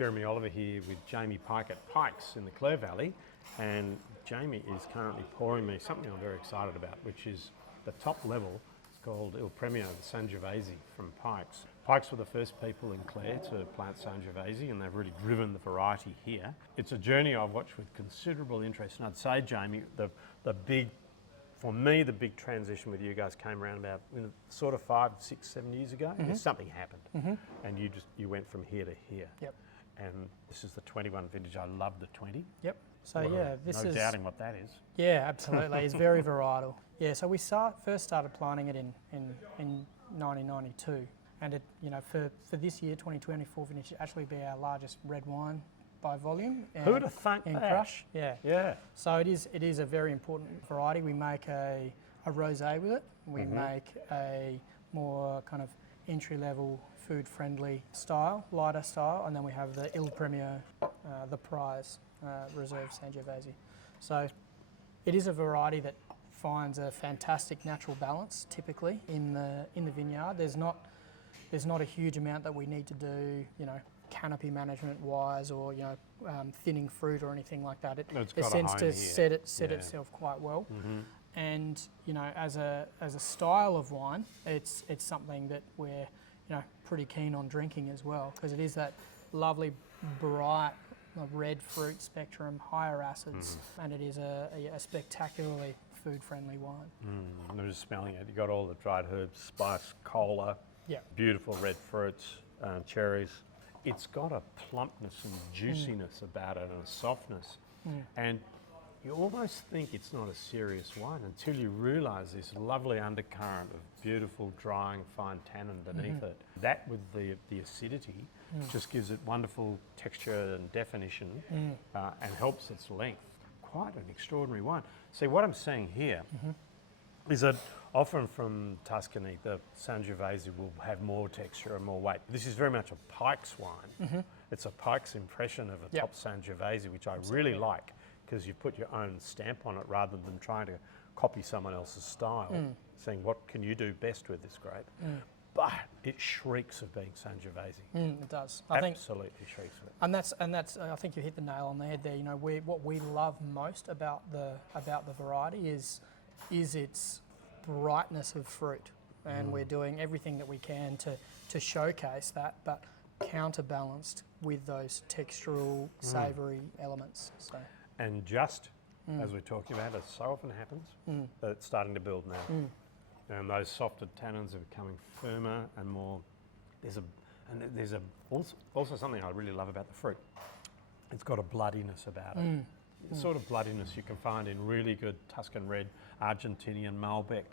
Jeremy Oliver here with Jamie Pike at Pikes in the Clare Valley, and Jamie is currently pouring me something I'm very excited about, which is the top level. It's called Il Premio Sangiovese from Pikes. Pikes were the first people in Clare to plant Sangiovese, and they've really driven the variety here. It's a journey I've watched with considerable interest, and I'd say, Jamie, for me, the big transition with you guys came around about sort of 5, 6, 7 years ago. Mm-hmm. Something happened, and you went from here to here. Yep. And this is the 21 vintage. I love the 20. Yep. So this is no doubting what that is. Yeah, absolutely. It's very varietal. Yeah. So we first started planting it in 1992, and it for this year 2024 vintage, it actually be our largest red wine by volume. Who would have thunk in that? crush? Yeah. Yeah. So it is a very important variety. We make a rosé with it. We make a more kind of entry-level, food-friendly style, lighter style, and then we have the Il Premio, the prize reserve Sangiovese. So it is a variety that finds a fantastic natural balance typically in the vineyard. There's not a huge amount that we need to do, canopy management wise, or thinning fruit or anything like that. It tends to set itself quite well. And as a style of wine, it's something that we're pretty keen on drinking as well, because it is that lovely bright red fruit spectrum, higher acids, and it is a spectacularly food friendly wine. I'm just smelling it. You got all the dried herbs, spice, cola, beautiful red fruits, cherries. It's got a plumpness and juiciness about it, and a softness, and you almost think it's not a serious wine until you realise this lovely undercurrent of beautiful, drying, fine tannin beneath it. That with the acidity just gives it wonderful texture and definition, and helps its length. Quite an extraordinary wine. See, what I'm saying here is that often from Tuscany, the Sangiovese will have more texture and more weight. This is very much a Pikes wine. It's a Pikes impression of a top Sangiovese, which I really like, because you put your own stamp on it rather than trying to copy someone else's style, saying what can you do best with this grape. But it shrieks of being Sangiovese. It does. Absolutely shrieks of it. And that's. I think you hit the nail on the head there. What we love most about the variety is its brightness of fruit, and we're doing everything that we can to showcase that, but counterbalanced with those textural, savoury elements. So. And just as we're talking about, it so often happens that it's starting to build now. And those softer tannins are becoming firmer and more. There's also something I really love about the fruit. It's got a bloodiness about it. The sort of bloodiness you can find in really good Tuscan red, Argentinian Malbec.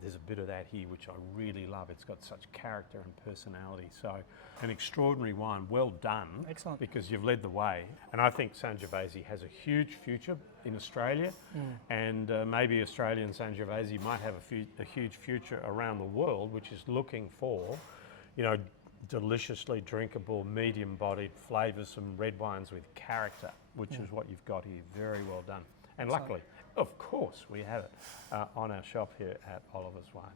There's a bit of that here, which I really love. It's got such character and personality. So an extraordinary wine, well done. Excellent. Because you've led the way. And I think Sangiovese has a huge future in Australia, and maybe Australian Sangiovese might have a huge future around the world, which is looking for, deliciously drinkable, medium-bodied, flavoursome red wines with character, which is what you've got here. Very well done. And luckily, of course, we have it on our shop here at Oliver's Wines.